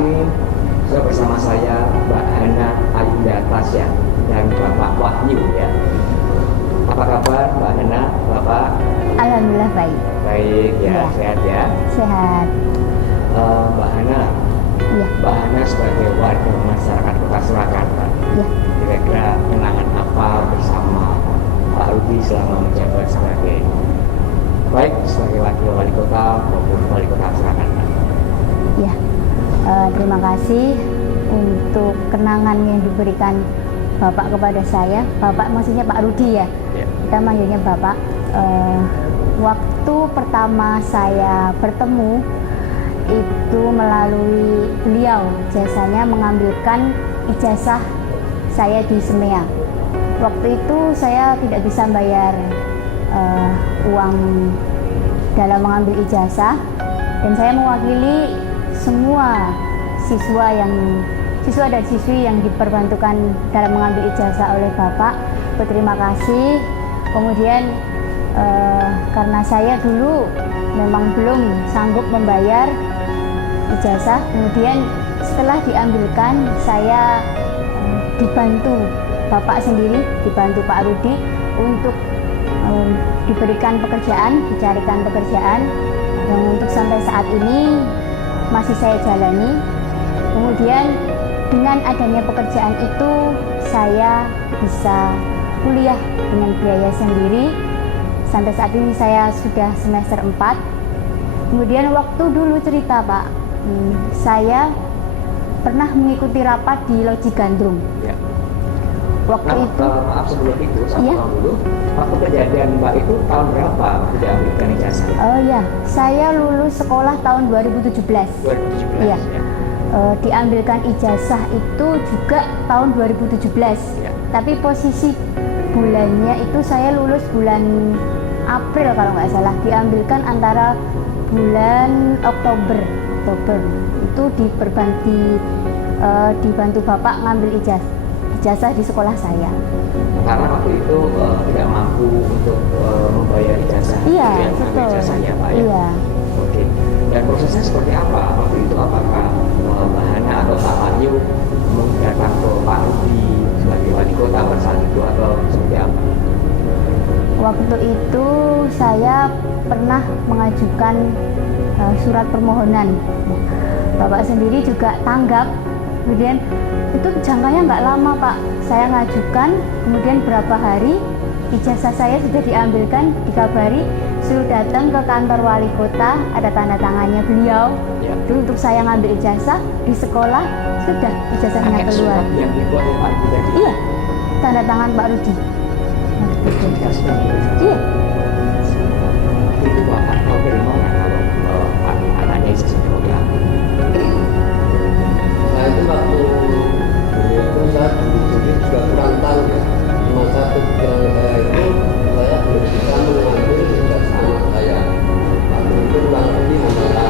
ini sudah bersama saya Mbak Hana Ayunda Tasya dan Bapak Wahyu ya. Apa kabar Mbak Hana, Bapak? Alhamdulillah baik. Baik ya, sehat ya. Sehat. Mbak Hana, Iya. Mbak Hana sebagai warga masyarakat Kota Surakarta, Iya. kira-kira kenangan apa bersama Pak Rudi selama menjabat sebagai wakil wali kota maupun wali kota Surakarta? Ya. Terima kasih untuk kenangan yang diberikan Bapak kepada saya. Bapak maksudnya Pak Rudi ya. Ya. Kita manggilnya Bapak. Waktu pertama saya bertemu itu melalui beliau, jasanya mengambilkan ijazah saya di SEMEA. Waktu itu saya tidak bisa bayar uang dalam mengambil ijazah, dan saya mewakili semua siswa dan siswi yang diperbantukan dalam mengambil ijazah oleh Bapak. Berterima kasih. Kemudian karena saya dulu memang belum sanggup membayar ijazah, kemudian setelah diambilkan saya dibantu Bapak sendiri, dibantu Pak Rudi untuk diberikan pekerjaan, dicarikan pekerjaan, dan untuk sampai saat ini masih saya jalani. Kemudian dengan adanya pekerjaan itu saya bisa kuliah dengan biaya sendiri. Sampai saat ini saya sudah semester 4. Kemudian waktu dulu cerita Pak, saya pernah mengikuti rapat di Loji Gandrung. Ya. Waktu itu Maaf sebelum itu, Iya. dulu, waktu kejadian Mbak itu tahun berapa waktu diambilkan ijazah? Oh ya, saya lulus sekolah tahun 2017. 2017 Iya. ya. Diambilkan ijazah itu juga tahun 2017. Ya. Tapi posisi bulannya itu saya lulus bulan April kalau nggak salah. Diambilkan antara bulan Oktober itu dibantu Bapak ngambil ijazah di sekolah saya. Karena waktu itu tidak mampu untuk membayar ijazah. Iya, Yang mengambil betul. ijazah ya Pak ya. Iya. Oke. Dan prosesnya seperti apa waktu itu? Apakah Mbak Hana atau Pak Wahyu datang ke Pak Rudi sebagai wali kota pada saat itu atau seperti apa? Waktu itu saya pernah mengajukan surat permohonan. Bapak sendiri juga tanggap. Kemudian itu jangkanya nggak lama Pak. Saya ngajukan, kemudian berapa hari ijazah saya sudah diambilkan, dikabari suruh datang ke kantor wali kota, ada tanda tangannya beliau. Ya. Itu untuk saya ngambil ijazah di sekolah, sudah ijazahnya Pakai keluar. surat yang dibuat oleh Pak Rudi tadi. Iya, tanda tangan Pak Rudi. Dikasih tahu. Iya. Itu Bapak tahu dari mana kalau anaknya ijazah seperti apa? Nah itu waktu itu saya jadi juga kurang tahu ya. Cuma satu pikiran saya itu saya belum bisa mengambil ijazah anak saya. Waktu itu kurang lebih antara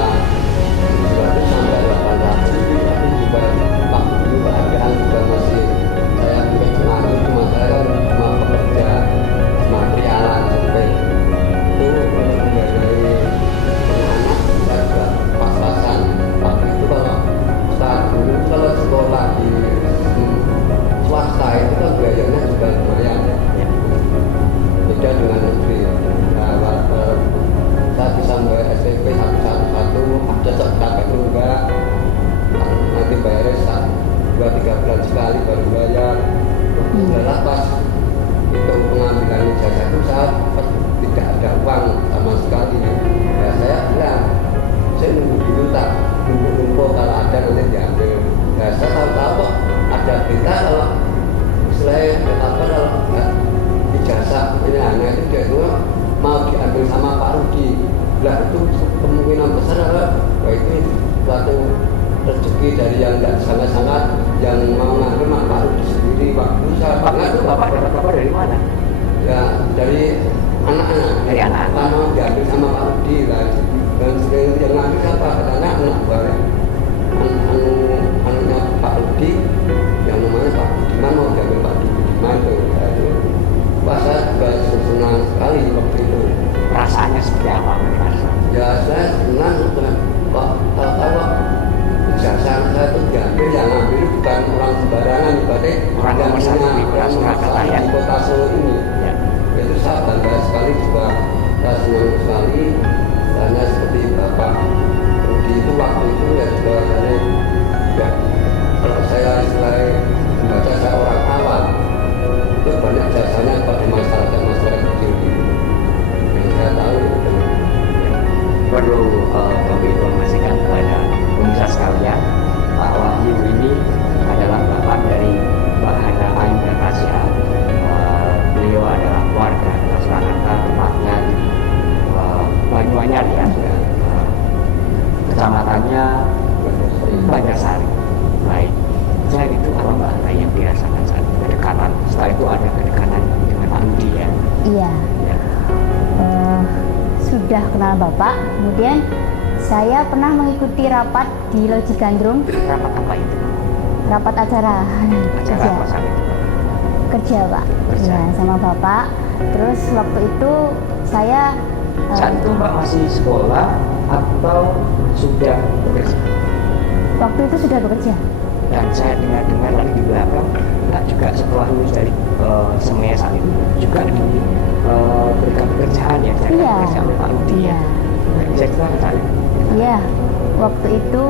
200 sampai 800. Tapi juga waktu itu keadaan juga masih saya punya semangat. Cuma saya kan cuma pekerja materialan sampai itu untuk membiayai anak saya juga pas-pasan. Waktu itu kalau saat dulu kalau sekolah di swasta itu kan biayanya juga lumayan ya. Beda dengan negeri. Nah, saat bisa bayar SPP satu-satu, ada kakek enggak, nanti bayarnya 2-3 bulan sekali baru bayar. Setelah pas itu pengambilan ijazah itu saat tidak ada uang sama sekali. Ya saya bilang, saya nunggu dulu tak, nunggu kalau ada nanti diambil. Nah saya tahu kok ada berita kalau selain apa kalau ijazah ini hanya itu dia itu mau diambil sama Pak Rudi. Lah itu kemungkinan besar adalah itu suatu rezeki dari yang tidak sangat-sangat yang mau ngambil Pak Rudi sendiri. Waktu saya Waktu itu Bapak dapat kabar dari mana? ya dari anak-anak. Dari anak-anak. Kalau mau diambil sama Pak Rudi lah. Dan sering yang ngambil siapa? Katanya anak buahnya anaknya Pak Rudi yang namanya Pak Budiman mau diambil Pak Budiman itu. Wah saya juga senang sekali waktu itu. Perasaannya seperti apa? Ya saya senang kok tahu ijazah saya nomor satu di Beras Surakarta ya. di kota Solo ini. Ya. Itu saya bangga sekali juga, saya senang sekali karena seperti Bapak Rudi itu waktu itu ya juga karena ya, kalau saya istilahnya membaca saya orang awam itu banyak jasanya pada masyarakat kecil itu yang saya tahu itu. Perlu kami informasikan kepada pemirsa sekalian, Pak Wahyu ini adalah bapak dari Mbak Hana Ayu dan Tasya. Beliau adalah warga Kota Surakarta, tempatnya di Banyuanyar ya. Kecamatannya Banjarsari. Baik. Selain itu apa Mbak Hana yang dirasakan saat kedekatan? Setelah itu ada kedekatan dengan Pak Rudi ya. Iya. Ya. Sudah kenal Bapak, kemudian saya pernah mengikuti rapat di Loji Gandrung, Rapat apa itu? rapat acara Acara apa saat itu? kerja Pak, Kerja. ya, sama Bapak. Terus waktu itu saya Saat itu Mbak masih sekolah atau sudah bekerja? waktu itu sudah bekerja. Dan saya dengar lagi di belakang, Mbak juga setelah lulus dari semea saat itu juga berikan pekerjaan ya, saya Iya. pekerjaan oleh Pak Rudi ya. Iya. Bisa kita cari. Iya, waktu itu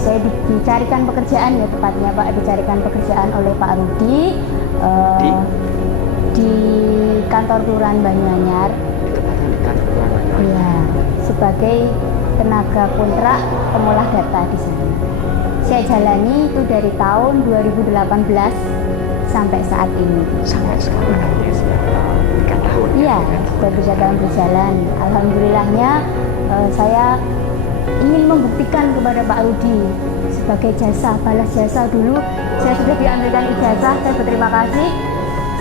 saya dicarikan pekerjaan ya tepatnya Pak, dicarikan pekerjaan oleh Pak Rudi di kantor Kelurahan Banyuanyar. Itu tepatnya di kantor Kelurahan. Iya, sebagai tenaga kontrak pengolah data di sana. Saya jalani itu dari tahun 2018 sampai saat ini. Sampai sekarang ya sudah 3 tahun. Iya, ya, kan? sudah 3 tahun berjalan. Alhamdulillahnya saya ingin membuktikan kepada Pak Rudi sebagai jasa, balas jasa dulu. Saya sudah diambilkan ijazah, saya berterima kasih.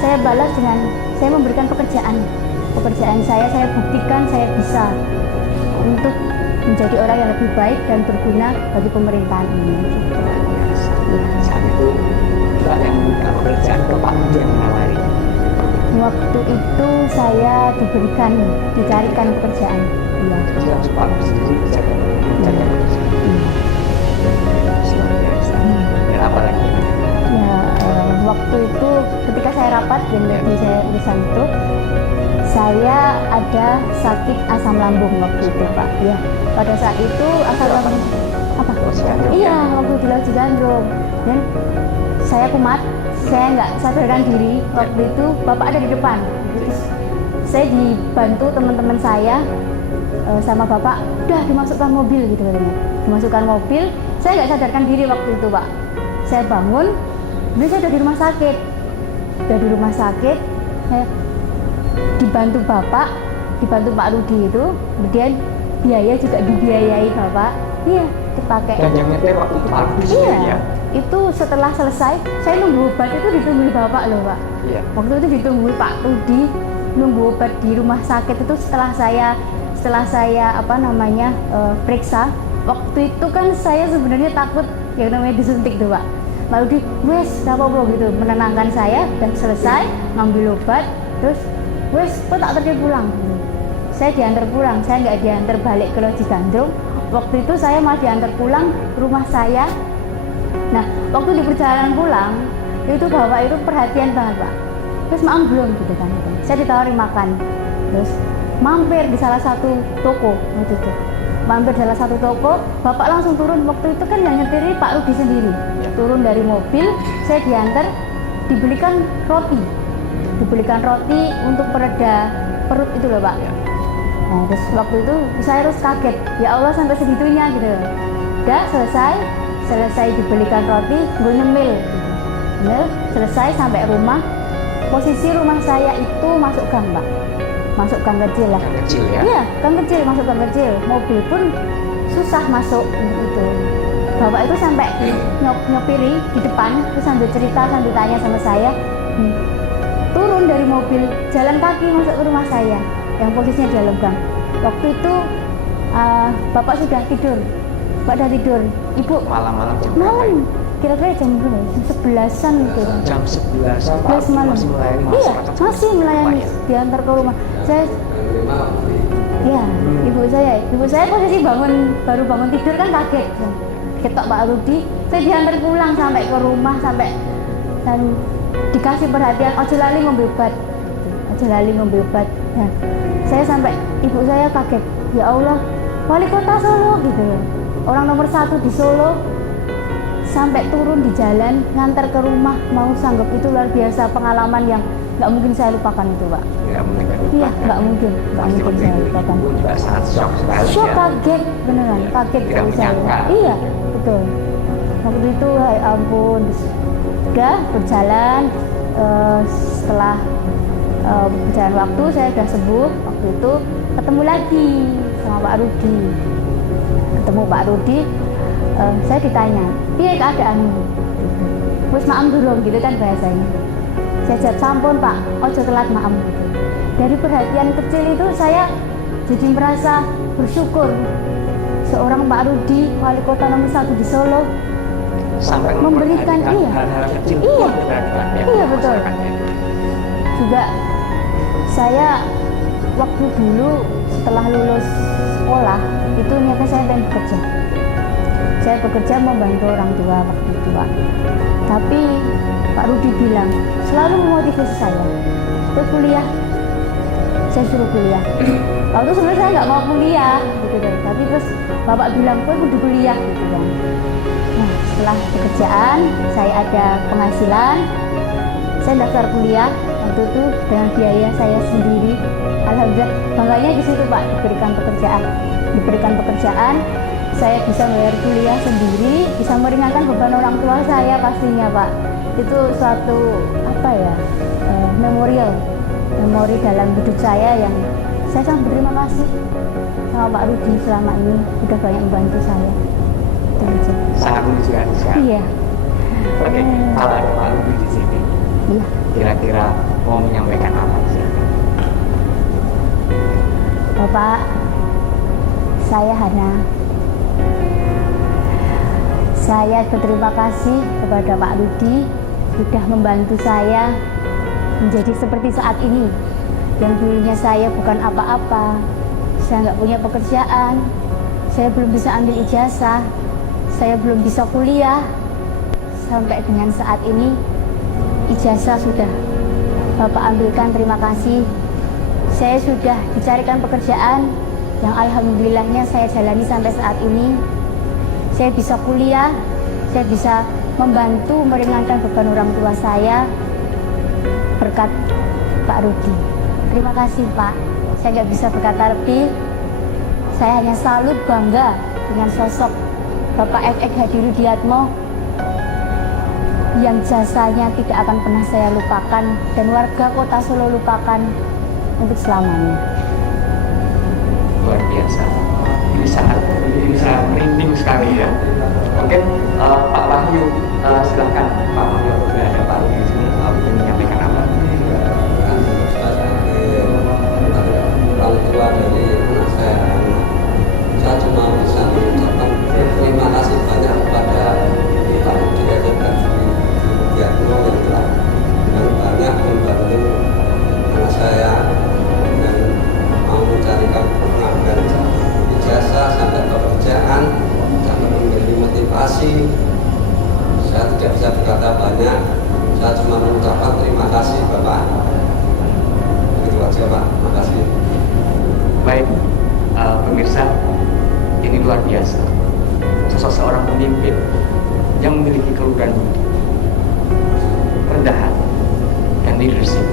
Saya balas dengan saya memberikan pekerjaan. Pekerjaan saya buktikan saya bisa untuk menjadi orang yang lebih baik dan berguna bagi pemerintahan ini. Saat itu Mbak yang membuka pekerjaan ke Pak Rudi yang menawari. Waktu itu saya dicarikan pekerjaan. Iya. Jadi langsung Pak Rudi sendiri menjaga pekerjaan. Luar biasa. Dan apa lagi? Ya, waktu itu ketika saya rapat dan lagi saya urusan itu, saya ada sakit asam lambung waktu itu Pak. Ya, pada saat itu asam lambung apa? Loji Gandrung, Iya, ya? waktu di Loji Gandrung. Dan saya kumat, saya nggak sadarkan diri. Waktu itu Bapak ada di depan. Terus saya dibantu teman-teman saya sama Bapak, udah dimasukkan mobil gitu katanya. Dimasukkan mobil, saya nggak sadarkan diri waktu itu Pak. Saya bangun, ini saya udah di rumah sakit. Udah di rumah sakit, saya dibantu Bapak, dibantu Pak Rudi itu, kemudian biaya juga dibiayai Bapak. Iya, dipakai. Dan yang nyetir waktu itu Pak Rudi sendiri Iya, ya? itu setelah selesai, saya nunggu obat itu ditunggu Bapak loh Pak. Iya. Waktu itu ditunggu Pak Rudi, nunggu obat di rumah sakit itu setelah saya periksa. Waktu itu kan saya sebenarnya takut yang namanya disuntik tuh Pak. Pak Rudi, wes, apa-apa gitu, menenangkan saya dan selesai ngambil obat, terus wes, kok tak terus pulang. Saya diantar pulang, saya nggak diantar balik ke Loji Gandrung. Waktu itu saya malah diantar pulang ke rumah saya. Nah, waktu di perjalanan pulang, itu Bapak itu perhatian banget Pak. Terus makan belum gitu kan. Saya ditawari makan. Terus mampir di salah satu toko waktu itu. Mampir di salah satu toko, Bapak langsung turun. Waktu itu kan yang nyetiri Pak Rudi sendiri. Turun dari mobil, saya diantar, dibelikan roti. Dibelikan roti untuk pereda perut itu loh Pak. Nah, terus waktu itu saya terus kaget. Ya Allah sampai segitunya gitu. Udah selesai dibelikan roti, gue nyemil. Nyemil, selesai sampai rumah. Posisi rumah saya itu masuk gang Pak. Masuk gang kecil lah. Yang kecil ya? Iya, gang kecil, masuk gang kecil. Mobil pun susah masuk gitu. Bapak itu sampai nyopiri di depan, terus sambil cerita, sambil tanya sama saya, turun dari mobil, jalan kaki masuk ke rumah saya, yang posisinya di dalam gang. Waktu itu Bapak sudah tidur, Bapak sudah tidur. Ibu Malam-malam jam berapa malam, itu? kira-kira jam berapa? Jam 11-an gitu. Jam 11 Pak 11 malam. masih melayani Iya, masyarakat. masih melayani, diantar ke rumah. Saya Iya, ibu saya posisi baru bangun tidur kan kaget. Ketok Pak Rudi, saya diantar pulang sampai ke rumah dan dikasih perhatian, ojo lali ngombe obat, ojo lali ngombe obat. Nah, saya sampai ibu saya kaget, ya Allah, wali kota Solo gitu ya, orang nomor 1 di Solo, sampai turun di jalan ngantar ke rumah mau sanggup, itu luar biasa, pengalaman yang nggak mungkin saya lupakan itu, Pak. Tidak mungkin Iya, nggak mungkin saya lupakan. Ibu juga sangat shock sekali. Shock, ya. kaget, beneran, Iya, kaget tidak dari saya. menyangka. Iya, betul. Waktu itu, ya ampun, udah berjalan, setelah berjalan waktu, saya sudah sembuh. Waktu itu ketemu lagi sama Pak Rudi. Ketemu Pak Rudi, saya ditanya, piye keadaanmu? Wis maem durung gitu kan bahasanya. Saya jawab, sampun Pak, ojo telat maem. Dari perhatian kecil itu saya jadi merasa bersyukur. Seorang Pak Rudi, wali kota nomor 1 di Solo, Sampai memberikan, memperhatikan iya. hal-hal kecil Iya. pun diperhatikan ya, Iya, betul. masyarakatnya itu. Juga saya waktu dulu setelah lulus sekolah itu niatnya saya pengen bekerja. Saya bekerja membantu orang tua waktu itu, Pak. Tapi Pak Rudi bilang selalu memotivasi saya, "Kowe kuliah." Saya suruh kuliah. Waktu sebenarnya saya nggak mau kuliah gitu kan. Tapi terus Bapak bilang, "Kowe kudu kuliah." gitu kan. Nah, setelah pekerjaan saya ada penghasilan, saya daftar kuliah waktu itu dengan biaya saya sendiri. Alhamdulillah, bangganya di situ Pak, diberikan pekerjaan, saya bisa bayar kuliah sendiri, bisa meringankan beban orang tua saya pastinya Pak. Itu suatu apa ya, memori dalam hidup saya yang saya sangat berterima kasih sama Pak Rudi selama ini udah banyak membantu saya. Itu aja. Sangat menginspirasi sekali. Iya. Oke, kalau ada Pak Rudi di sini, Iya. kira-kira mau menyampaikan apa sih? Bapak, saya berterima kasih kepada Pak Rudi sudah membantu saya menjadi seperti saat ini. Yang dulunya saya bukan apa-apa, saya nggak punya pekerjaan, saya belum bisa ambil ijazah, saya belum bisa kuliah. Sampai dengan saat ini, ijazah sudah Bapak ambilkan, terima kasih. Saya sudah dicarikan pekerjaan yang alhamdulillahnya saya jalani sampai saat ini. Saya bisa kuliah, saya bisa membantu meringankan beban orang tua saya berkat Pak Rudi. Terima kasih Pak, saya nggak bisa berkata lebih. Saya hanya salut bangga dengan sosok Bapak FX Hadi Rudiatmo yang jasanya tidak akan pernah saya lupakan dan warga kota Solo lupakan untuk selamanya. Luar biasa. Ini bisa merinding sekali ya. Mungkin Pak Wahyu, silahkan Pak Wahyu, apabila ada Pak Rudi di sini, ingin menyampaikan apa? Orang tua dari anak saya cuma bisa mengucapkan terima kasih banyak kepada Pak Rudi dan Rudiatmo yang telah dengan banyak membantu anak saya dengan mau mencarikan pengambilan ijazah sampai pekerjaan, sampai memberi motivasi. Saya tidak bisa berkata banyak, saya cuma mengucapkan terima kasih Bapak. Begitu aja Pak, terima kasih. Baik, pemirsa, ini luar biasa. Sosok seorang pemimpin yang memiliki keluhuran budi, rendah hati, dan leadership.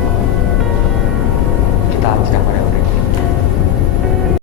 Kita sedang pada